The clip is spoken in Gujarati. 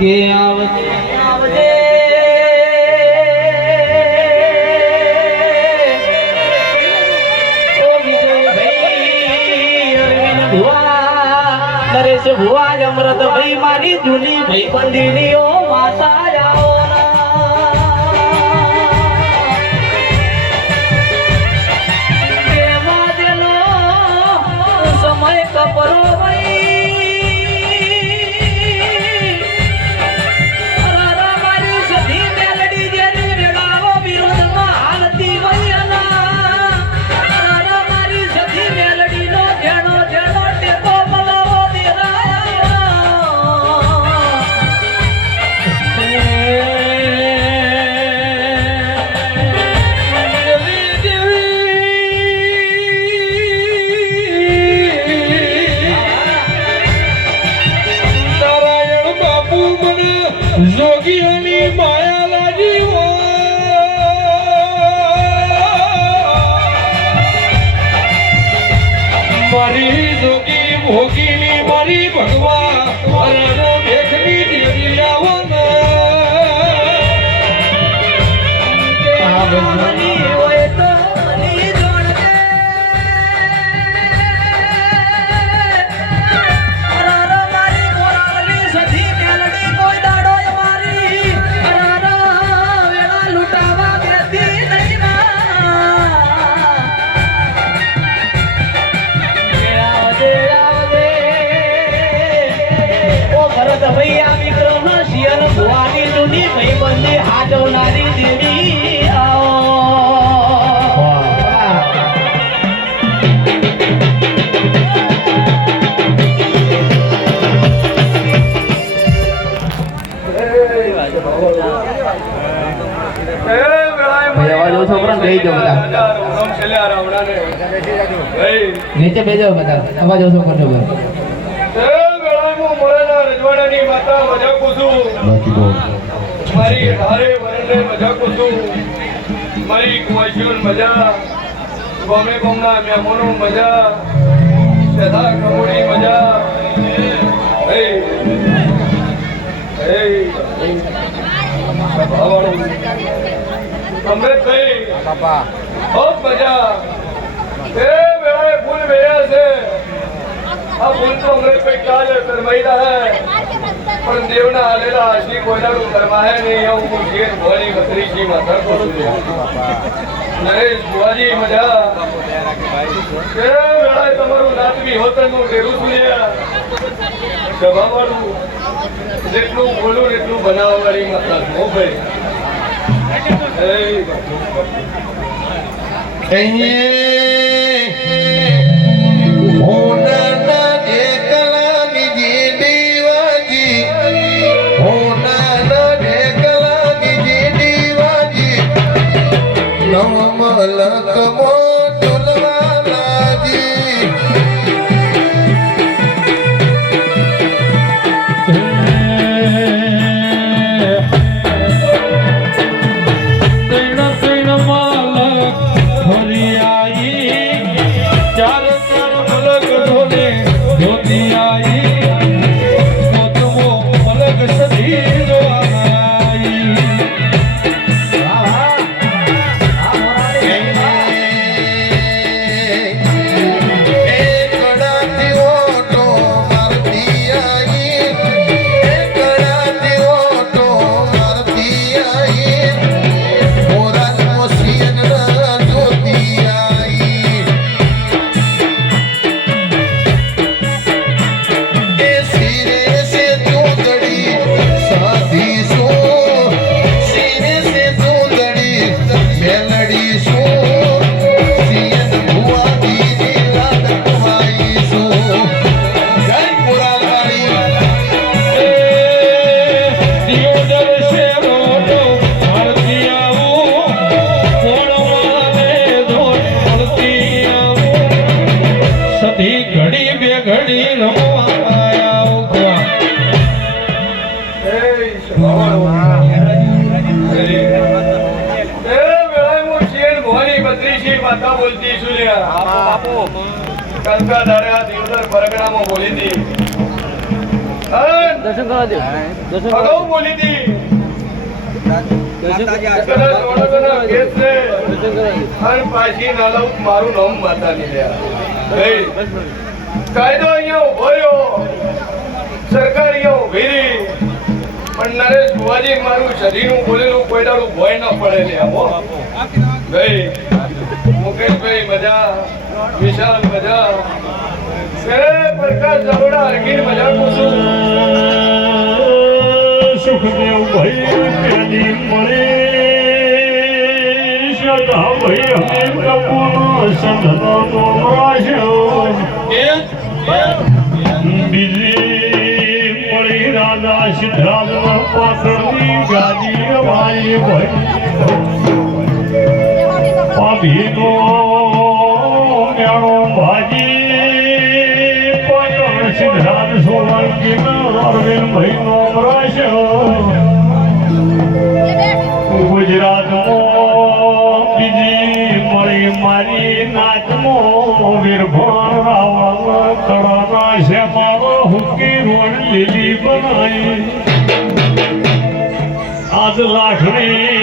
કે આવજે ઓ બીજો ભાઈ અરવિંદ ભુવા નરેશ ભુવા અમૃત ભાઈ મારી જૂની ભાઈ બંધીની ઓ માતા આવો સમય કપરો જોગીઓની માયા લાગી મારી જોગી ભોગીની મારી ભગવા અરનો ભેખની દેવી આવો હાજવનારી દેવી નીચે બેજો બધા અવાજ ઓછો કરજો રજવાડાની માતા મજા કુસુમ મારી હારે વરંડે મજા કુસુમ મારી કુવાશીઓન મજા ગોમે ગોમના મહેમાનો મજા સદા કમોડી મજા હે હે સભાવાળો અમૃતભાઈ બાપા ખૂબ મજા એ વેળાએ ફૂલ વેયા છે આ ફૂલ તો અમૃતભાઈ કાલે ફરમાઈલા હે પણ દેવના આલેલા આશી કોઈનાનું કર્મા હે નહીં હું ઘેર ભોળી મથરીજી માથા કરું છું નરેશ બુઆજી મજા કે વેળાએ તમારું નાતવી હોતનનું ડેરું સુન્યા સભાવાળું જેટલું બોલું એટલું બનાવવાળી માતા હો ભાઈ માતા બોલતી છું લ્યા કંકા દારે આ દિવદર પરગણામાં બોલી હતી દર્શન કરવા દો દર્શન અગાઉ બોલી હતી કદાચ ઓળખના કેસ છે અને પાછી ના લઉં મારું નામ માતાની લ્યા ભાઈ કાયદો અહીંયા ઉભો રહ્યો સરકાર અહીંયા ઉભી રહી પણ નરેશ ભુવાજી મારું શરીરનું બોલેલું કોઈ દાડું ભોય ન પડે લે હો ભાઈ મુકેશભાઈ મજા વિશાલ મજા પ્રકાશ દરોડા હરગીર મજા પૂછું સુખદેવ ભાઈ પેલી મળે સદા ભાઈ હમે કપૂર સંધનો બીજી મળી રાધા સિદ્ધાર્થ પાછળની ગાડી અમારી ભાઈ પાભીનો મેળો ભાજી પાટણ સિદ્ધાર્થ સોલંકી અરવિંદ ભાઈ નો ગુજરાતમાં બીજી મળી મારી નાચમાં વીરભાન રાવણ કળાના શેમારો હુકી રોડ લીલી બનાવી આજ લાખણી